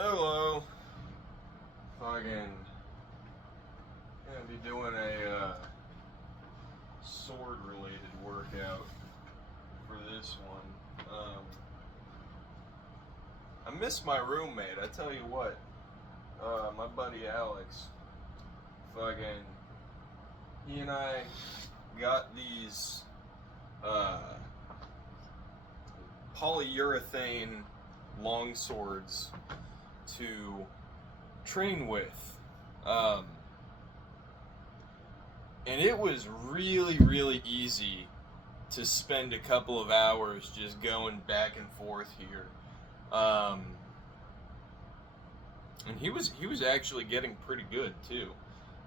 Hello. Fucking gonna be doing a sword related workout for this one. I miss my roommate, I tell you what. My buddy Alex, fucking, he and I got these polyurethane long swords to train with. Um, and it was really easy to spend a couple of hours just going back and forth here. And he was actually getting pretty good too.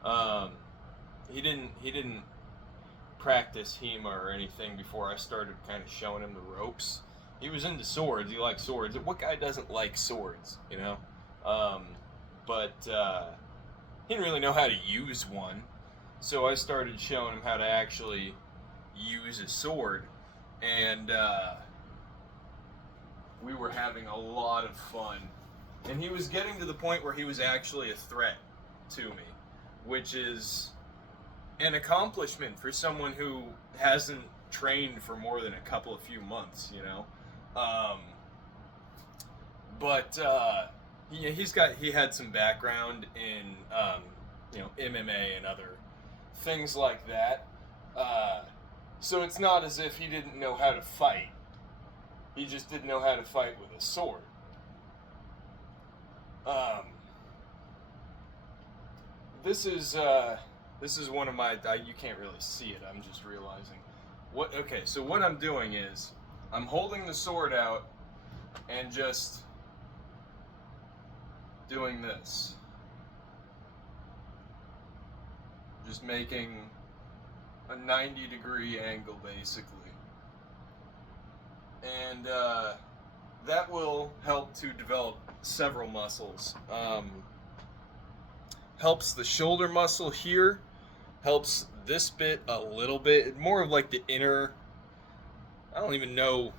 Um, he didn't practice HEMA or anything before I started kind of showing him the ropes. He was into swords. He liked swords. What guy doesn't like swords, you know? Um, but he didn't really know how to use one. So I started showing him how to actually use a sword. And we were having a lot of fun. And he was getting to the point where he was actually a threat to me, which is an accomplishment for someone who hasn't trained for more than a couple of few months, you know. But he had some background in MMA and other things like that. So it's not as if he didn't know how to fight. He just didn't know how to fight with a sword. This is one of my. You can't really see it. I'm just realizing. Okay, so what I'm doing is I'm holding the sword out and just doing this. Just making a 90-degree angle, basically. And that will help to develop several muscles. Helps the shoulder muscle here, helps this bit a little bit, more of like the inner, I don't even know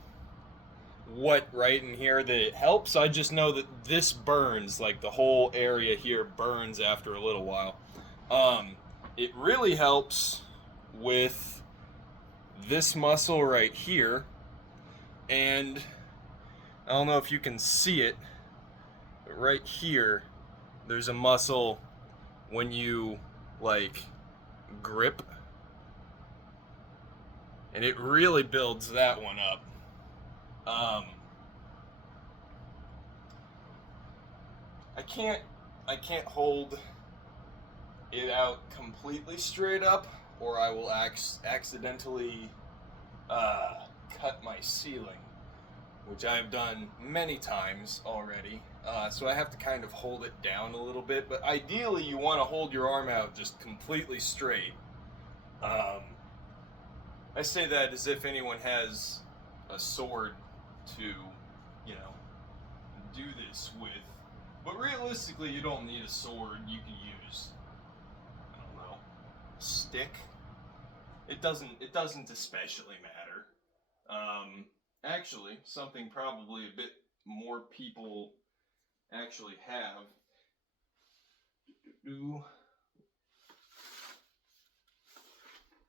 what right in here that it helps. I just know that this burns, like the whole area here burns after a little while. It really helps with this muscle right here, and I don't know if you can see it, but right here there's a muscle when you like grip, and it really builds that one up. I can't hold it out completely straight up, or I will accidentally cut my ceiling, which I've done many times already. So I have to kind of hold it down a little bit, but ideally you want to hold your arm out just completely straight. I say that as if anyone has a sword to, do this with. But realistically, you don't need a sword. You can use, I don't know, a stick. It doesn't especially matter. Actually, something probably a bit more people actually have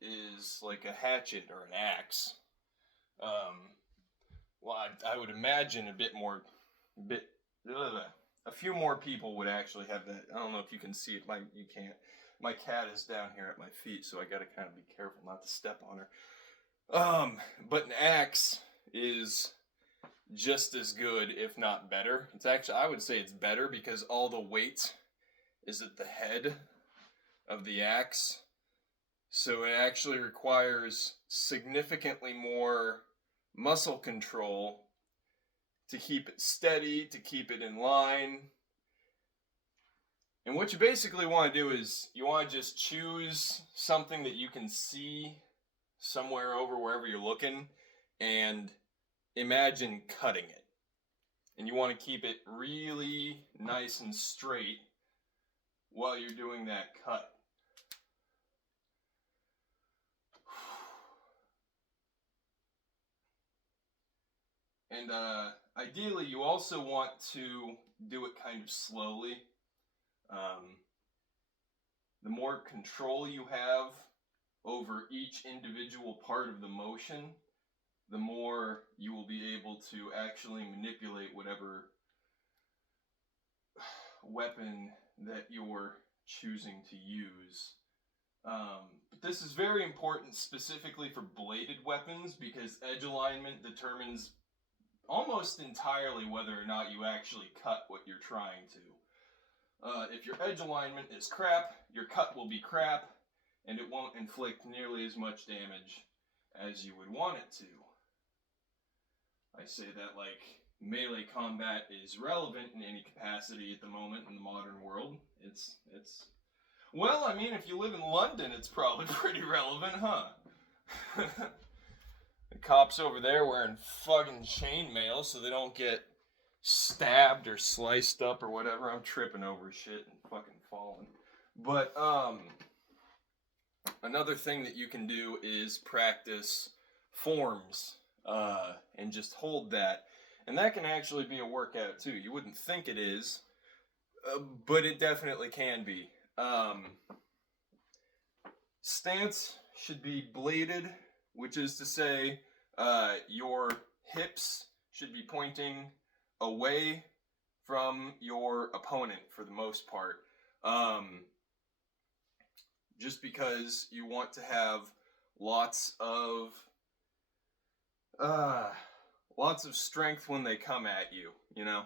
is like a hatchet or an axe. Well, I would imagine a few more people would actually have that. I don't know if you can see it. You can't. My cat is down here at my feet, so I got to kind of be careful not to step on her. But an axe is just as good, if not better. It's actually, I would say it's better because all the weight is at the head of the axe. So it actually requires significantly more muscle control to keep it steady, to keep it in line. And what you basically want to do is you want to just choose something that you can see somewhere over wherever you're looking and imagine cutting it. And you want to keep it really nice and straight while you're doing that cut. And ideally, you also want to do it kind of slowly. The more control you have over each individual part of the motion, the more you will be able to actually manipulate whatever weapon that you're choosing to use. But this is very important specifically for bladed weapons because edge alignment determines almost entirely whether or not you actually cut what you're trying to. If your edge alignment is crap, your cut will be crap, and it won't inflict nearly as much damage as you would want it to. I say that like melee combat is relevant in any capacity at the moment in the modern world. It's well, I mean, if you live in London, it's probably pretty relevant, huh? The cops over there wearing fucking chainmail so they don't get stabbed or sliced up or whatever. I'm tripping over shit and fucking falling. But another thing that you can do is practice forms and just hold that. And that can actually be a workout too. You wouldn't think it is, but it definitely can be. Stance should be bladed, which is to say your hips should be pointing away from your opponent for the most part. Just because you want to have lots of strength when they come at you, you know?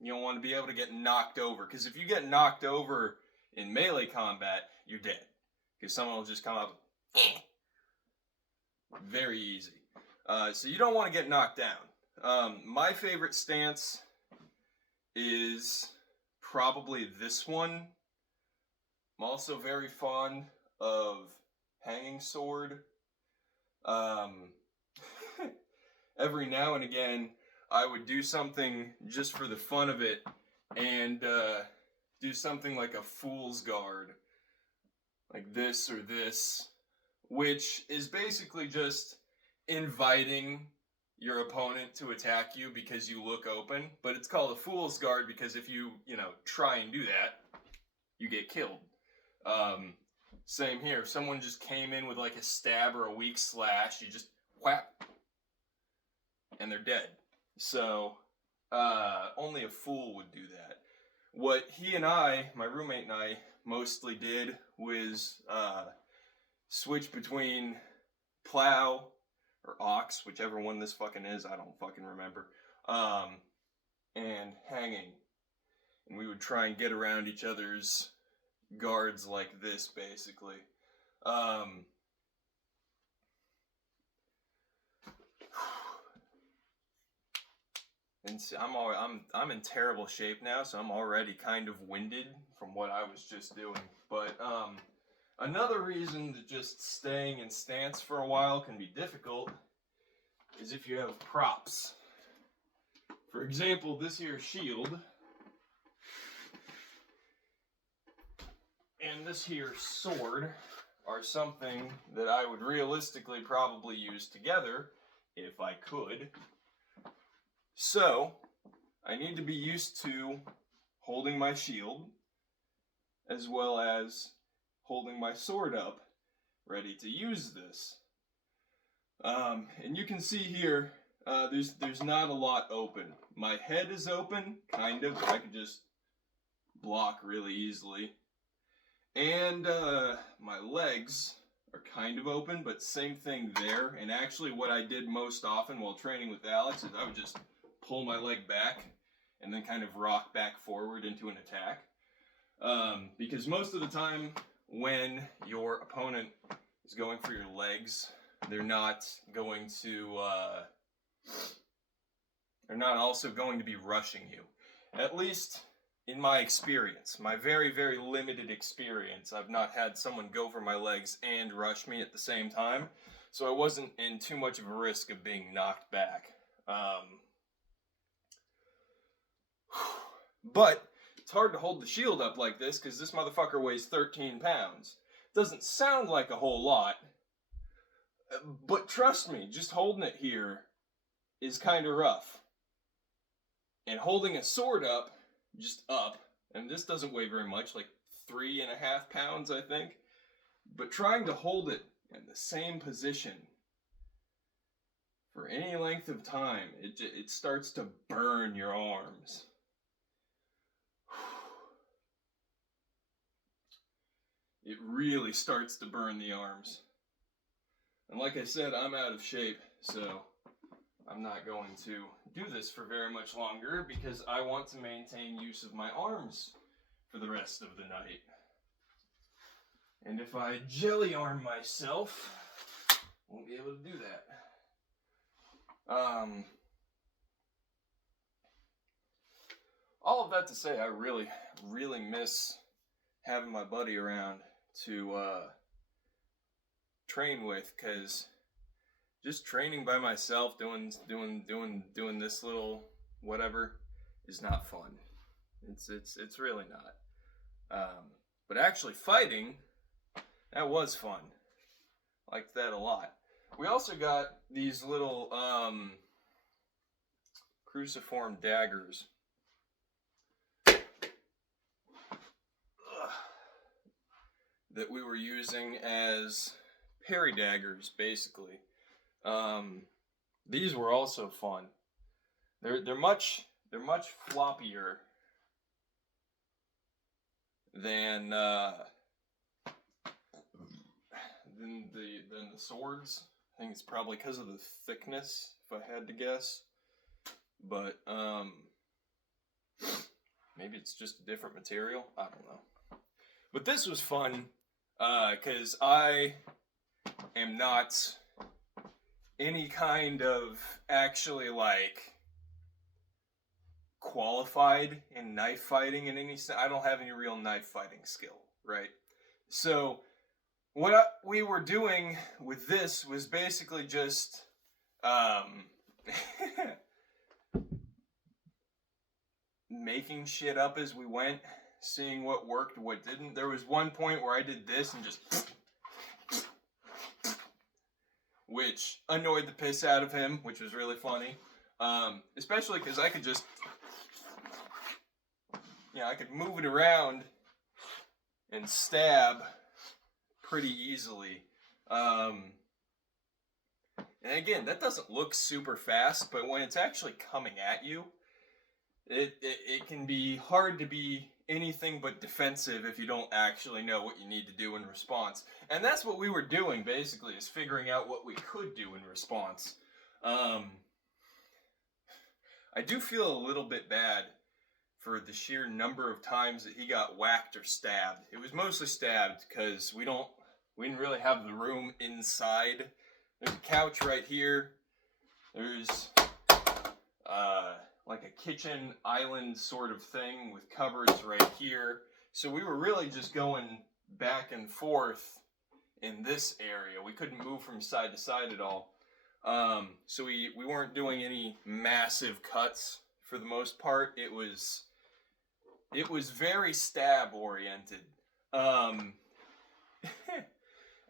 You don't want to be able to get knocked over, because if you get knocked over in melee combat, you're dead. Because someone will just come up very easy. So you don't want to get knocked down. My favorite stance is probably this one. I'm also very fond of hanging sword. Every now and again, I would do something just for the fun of it, and do something like a fool's guard, like this or this, which is basically just inviting your opponent to attack you because you look open, but it's called a fool's guard because if you try and do that, you get killed. Same here. If someone just came in with like a stab or a weak slash, you just whap, and they're dead. So, only a fool would do that. What he and I, my roommate and I, mostly did was switch between plow or ox, whichever one this fucking is, I don't fucking remember, and hanging. And we would try and get around each other's guards like this, basically. And so I'm in terrible shape now, so I'm already kind of winded from what I was just doing. But another reason that just staying in stance for a while can be difficult is if you have props. For example, this here shield and this here sword are something that I would realistically probably use together if I could. So, I need to be used to holding my shield as well as holding my sword up, ready to use this. And you can see here, there's not a lot open. My head is open, kind of, but I can just block really easily. And my legs are kind of open, but same thing there. And actually what I did most often while training with Alex is I would just pull my leg back and then kind of rock back forward into an attack. Because most of the time when your opponent is going for your legs, they're not also going to be rushing you. At least in my experience, my very, very limited experience, I've not had someone go for my legs and rush me at the same time, so I wasn't in too much of a risk of being knocked back. But it's hard to hold the shield up like this because this motherfucker weighs 13 pounds. Doesn't sound like a whole lot, but trust me, just holding it here is kind of rough. And holding a sword up, just up, and this doesn't weigh very much, like 3.5 pounds, I think. But trying to hold it in the same position for any length of time, it starts to burn your arms. It really starts to burn the arms. And like I said, I'm out of shape, so I'm not going to do this for very much longer because I want to maintain use of my arms for the rest of the night. And if I jelly arm myself, I won't be able to do that. All of that to say, I really, really miss having my buddy around to train with, because just training by myself, doing this little whatever is not fun. It's really not. But actually fighting, that was fun. Liked that a lot. We also got these little cruciform daggers. That we were using as parry daggers, basically. These were also fun. They're much floppier than the swords. I think it's probably because of the thickness, if I had to guess. But maybe it's just a different material. I don't know. But this was fun because I am not any kind of actually like qualified in knife fighting in any sense. I don't have any real knife fighting skill, right? So what we were doing with this was basically just making shit up as we went, seeing what worked, what didn't. There was one point where I did this and just which annoyed the piss out of him, which was really funny. Especially because I could just, I could move it around and stab pretty easily. And again, that doesn't look super fast, but when it's actually coming at you, it can be hard to be anything but defensive if you don't actually know what you need to do in response. And that's what we were doing, basically, is figuring out what we could do in response. I do feel a little bit bad for the sheer number of times that he got whacked or stabbed. It was mostly stabbed because we didn't really have the room inside. There's a couch right here. There's like a kitchen island sort of thing with cupboards right here. So we were really just going back and forth in this area. We couldn't move from side to side at all. So we weren't doing any massive cuts for the most part. It was very stab oriented. I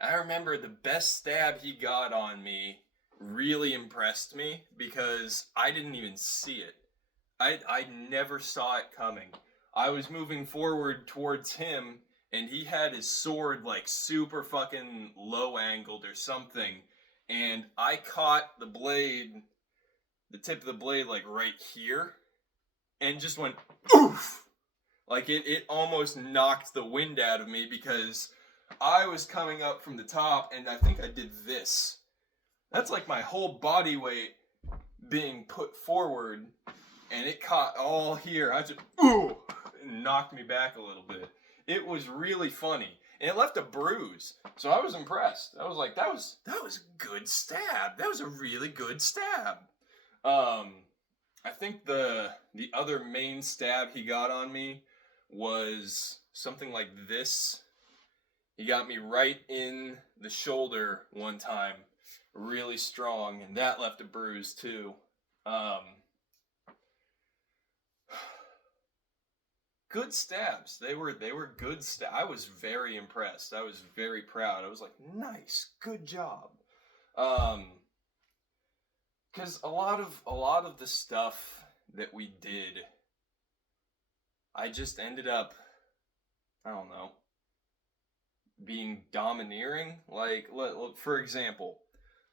remember the best stab he got on me really impressed me because I didn't even see it. I never saw it coming. I was moving forward towards him and he had his sword like super fucking low angled or something, and I caught the tip of the blade like right here and just went oof. Like it almost knocked the wind out of me because I was coming up from the top and I think I did this. That's like my whole body weight being put forward, and it caught all here. I just, ooh, it knocked me back a little bit. It was really funny, and it left a bruise. So I was impressed. I was like, that was a good stab. That was a really good stab. I think the other main stab he got on me was something like this. He got me right in the shoulder one time, really strong, and that left a bruise too. Good stabs. They were good stabs. I was very impressed. I was very proud. I was like, nice, good job. because a lot of the stuff that we did, I just ended up, I don't know, being domineering. Like, look, for example,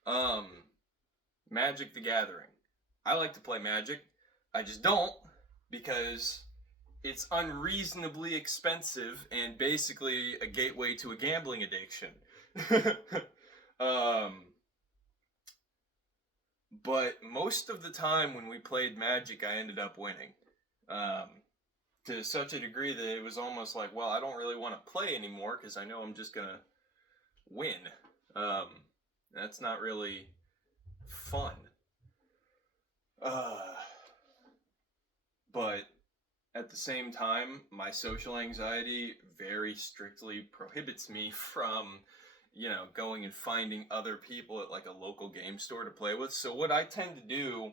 um, Magic the Gathering. I like to play Magic. I just don't because it's unreasonably expensive and basically a gateway to a gambling addiction. um, but most of the time when we played Magic, I ended up winning. Um, to such a degree that it was almost like, well, I don't really want to play anymore because I know I'm just gonna win. Um, that's not really fun. Uh, but at the same time, my social anxiety very strictly prohibits me from, going and finding other people at like a local game store to play with. So what I tend to do,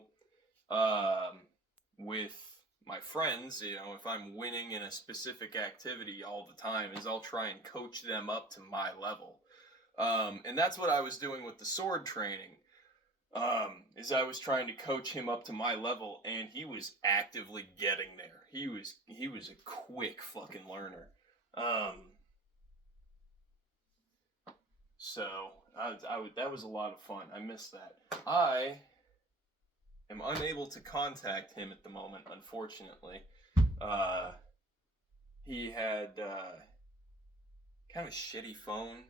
with my friends, if I'm winning in a specific activity all the time, is I'll try and coach them up to my level. And that's what I was doing with the sword training. Is I was trying to coach him up to my level, and he was actively getting there. He was a quick fucking learner. So that was a lot of fun. I missed that. I am unable to contact him at the moment, unfortunately. He had kind of a shitty phone.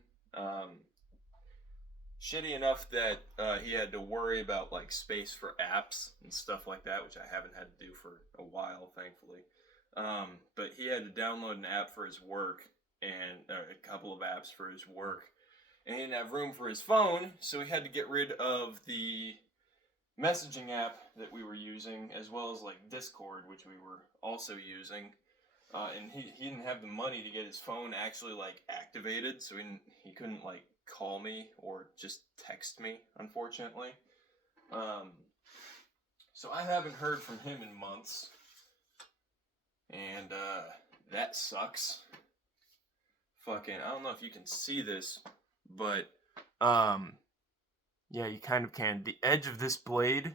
Shitty enough that he had to worry about like space for apps and stuff like that, which I haven't had to do for a while, thankfully. But he had to download an app for his work and a couple of apps for his work, and he didn't have room for his phone, so he had to get rid of the messaging app that we were using, as well as like Discord, which we were also using. And he didn't have the money to get his phone actually like activated, so he couldn't like call me or just text me, unfortunately. So I haven't heard from him in months, and that sucks. Fucking, I don't know if you can see this, but yeah, you kind of can. The edge of this blade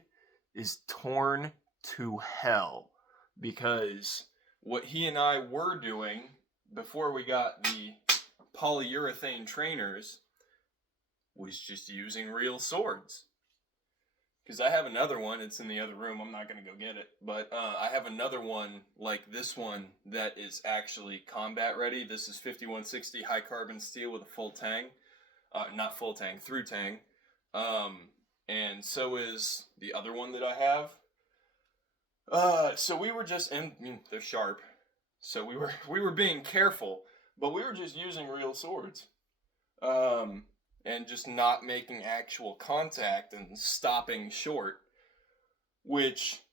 is torn to hell because what he and I were doing before we got the polyurethane trainers was just using real swords. Because I have another one, it's in the other room, I'm not going to go get it, but I have another one like this one that is actually combat ready. This is 5160 high carbon steel with a full tang. Not full tang, through tang. And so is the other one that I have. So we were just, and they're sharp, so we were being careful, but we were just using real swords. And just not making actual contact and stopping short, which,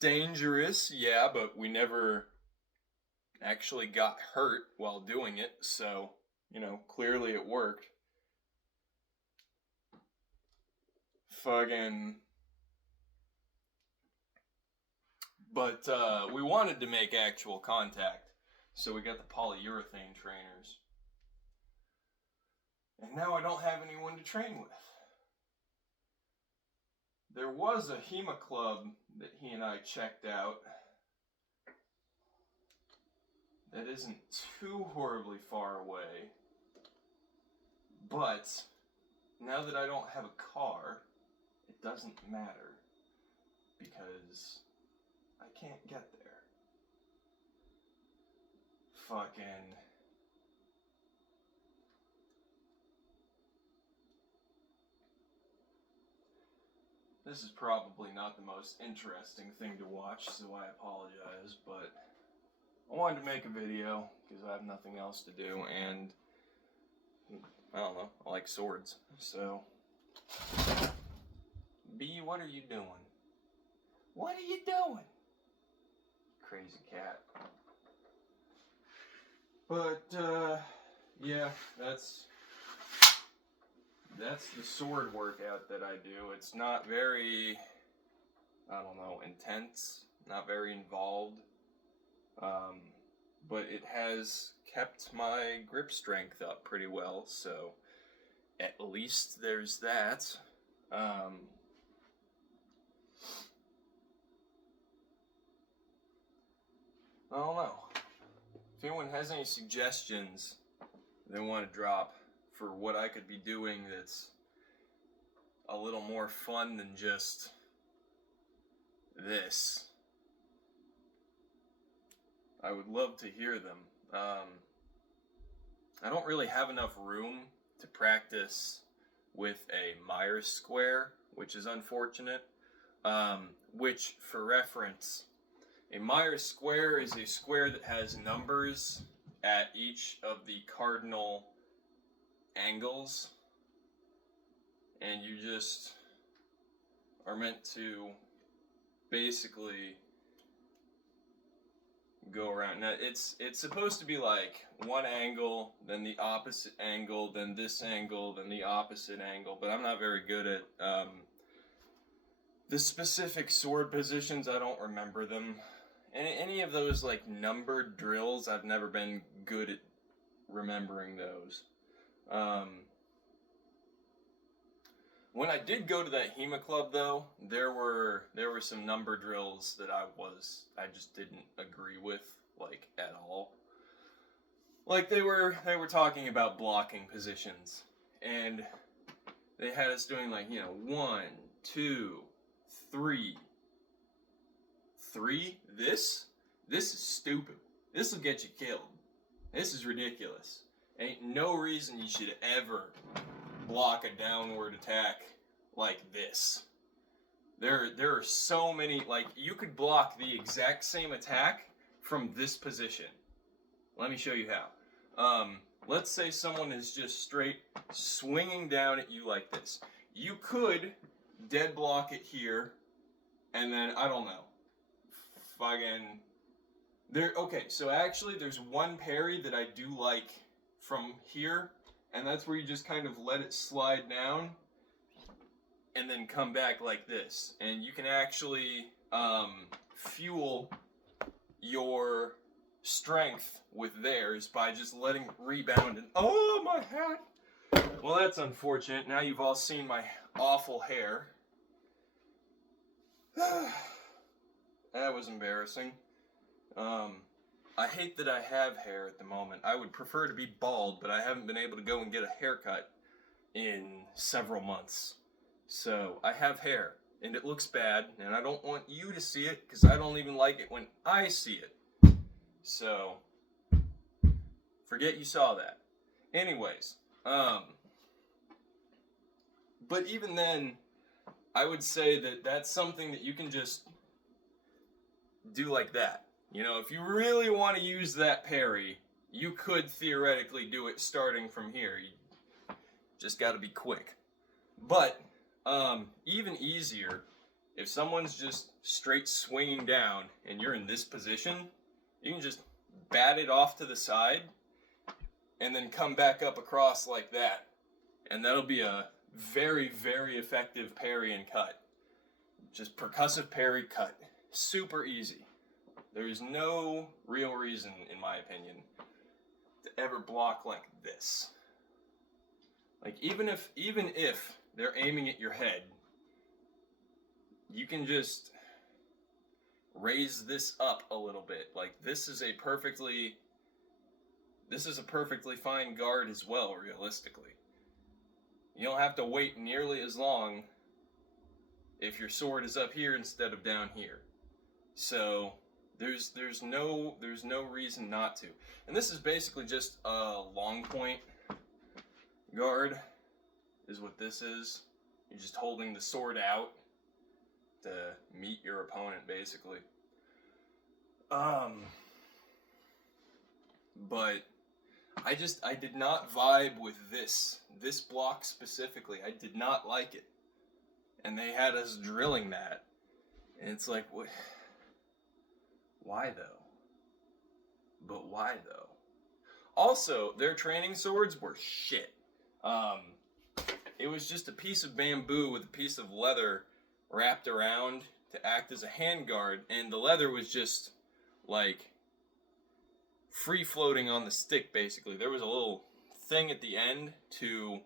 dangerous, yeah, but we never actually got hurt while doing it, so, clearly it worked. Fucking... But, we wanted to make actual contact, so we got the polyurethane trainers. And now I don't have anyone to train with. There was a HEMA club that he and I checked out that isn't too horribly far away. But now that I don't have a car, it doesn't matter because I can't get there. Fucking... This is probably not the most interesting thing to watch, so I apologize, but I wanted to make a video because I have nothing else to do, and I don't know, I like swords, so... B, what are you doing? What are you doing? Crazy cat. But, yeah, that's the sword workout that I do. It's not very, I don't know, intense, not very involved, but it has kept my grip strength up pretty well, so at least there's that. I don't know. If anyone has any suggestions they want to drop for what I could be doing that's a little more fun than just this, I would love to hear them. I don't really have enough room to practice with a Myers square, which is unfortunate. Which, for reference, a Myers square is a square that has numbers at each of the cardinal angles, and you just are meant to basically go around. Now it's supposed to be like one angle, then the opposite angle, then this angle, then the opposite angle, but I'm not very good at the specific sword positions. I don't remember them. Any of those like numbered drills, I've never been good at remembering those. When I did go to that HEMA club, though, there were some number drills that I just didn't agree with, like, at all. Like, they were talking about blocking positions, and they had us doing, like, 1, 2, 3. 3? This is stupid. This will get you killed. This is ridiculous. Ain't no reason you should ever block a downward attack like this. There are so many, like, you could block the exact same attack from this position. Let me show you how. Let's say someone is just straight swinging down at you like this. You could dead block it here, and then, I don't know, okay, so actually there's one parry that I do like from here, and that's where you just kind of let it slide down and then come back like this. And you can actually fuel your strength with theirs by just letting it rebound and, oh, my hat! Well, that's unfortunate. Now you've all seen my awful hair. That was embarrassing. I hate that I have hair at the moment. I would prefer to be bald, but I haven't been able to go and get a haircut in several months. So, I have hair, and it looks bad, and I don't want you to see it, because I don't even like it when I see it. So, forget you saw that. Anyways, but even then, I would say that that's something that you can just do like that. If you really want to use that parry, you could theoretically do it starting from here. You just got to be quick. But, even easier, if someone's just straight swinging down and you're in this position, you can just bat it off to the side and then come back up across like that. And that'll be a very, very effective parry and cut. Just percussive parry cut. Super easy. There's no real reason, in my opinion, to ever block like this. Like, even if they're aiming at your head, you can just raise this up a little bit. Like, this is a perfectly fine guard as well, realistically. You don't have to wait nearly as long if your sword is up here instead of down here. So, there's no reason not to. And this is basically just a long point guard, is what this is. You're just holding the sword out to meet your opponent, basically. But I did not vibe with this block specifically. I did not like it. And they had us drilling that. And it's like, what? Why though? But why though? Also, their training swords were shit. It was just a piece of bamboo with a piece of leather wrapped around to act as a handguard, and the leather was just, like, free floating on the stick, basically. There was a little thing at the end to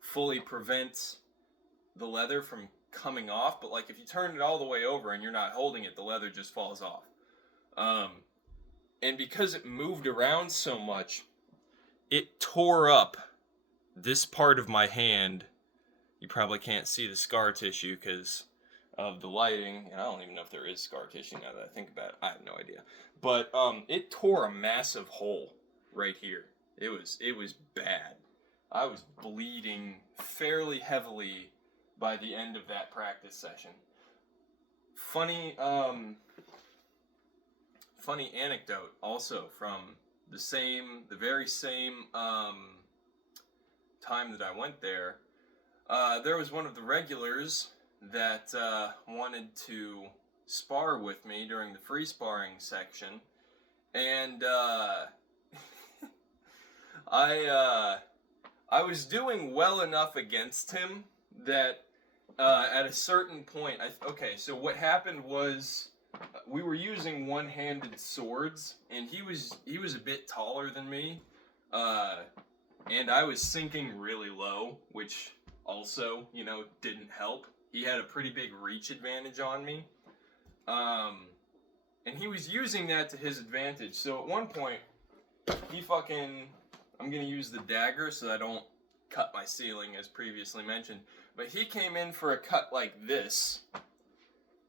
fully prevent the leather from coming off, but, like, if you turn it all the way over and you're not holding it, the leather just falls off. And because it moved around so much, it tore up this part of my hand. You probably can't see the scar tissue because of the lighting, and I don't even know if there is scar tissue now that I think about it. I have no idea. But it tore a massive hole right here. It was bad. I was bleeding fairly heavily by the end of that practice session. Funny anecdote also from the very same time that I went there. There was one of the regulars that wanted to spar with me during the free sparring section, and I was doing well enough against him that at a certain point, so what happened was we were using one-handed swords, and he was a bit taller than me, and I was sinking really low, which also, didn't help. He had a pretty big reach advantage on me, and he was using that to his advantage. So at one point, I'm gonna use the dagger so that I don't cut my ceiling, as previously mentioned, but he came in for a cut like this,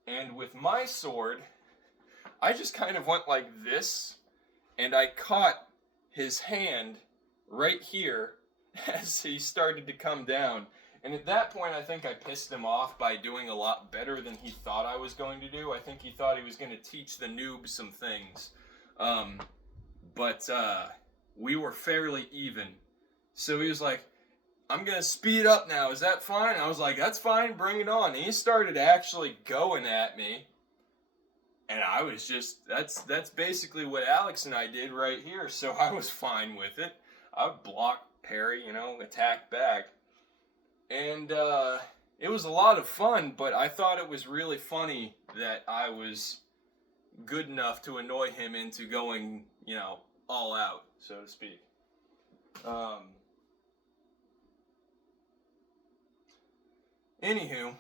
and with my sword, I just kind of went like this, and I caught his hand right here as he started to come down. And at that point, I think I pissed him off by doing a lot better than he thought I was going to do. I think he thought he was going to teach the noob some things. But we were fairly even. So he was like, I'm going to speed up now. Is that fine? I was like, that's fine. Bring it on. And he started actually going at me. And I was just, that's basically what Alex and I did right here. So I was fine with it. I would block, parry, attack back. And it was a lot of fun, but I thought it was really funny that I was good enough to annoy him into going, all out, so to speak. Anywho,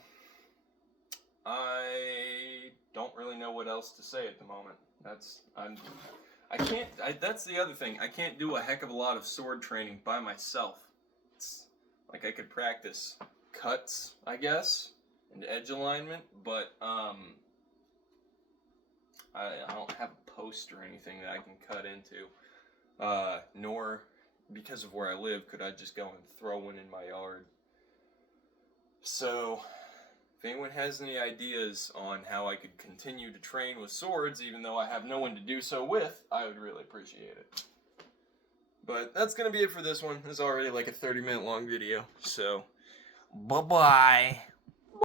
I don't really know what else to say at the moment. That's the other thing. I can't do a heck of a lot of sword training by myself. Like, I could practice cuts, I guess, and edge alignment, but I don't have a post or anything that I can cut into. Nor, because of where I live, could I just go and throw one in my yard. So, if anyone has any ideas on how I could continue to train with swords, even though I have no one to do so with, I would really appreciate it. But that's going to be it for this one. It's already like a 30-minute long video, so bye-bye.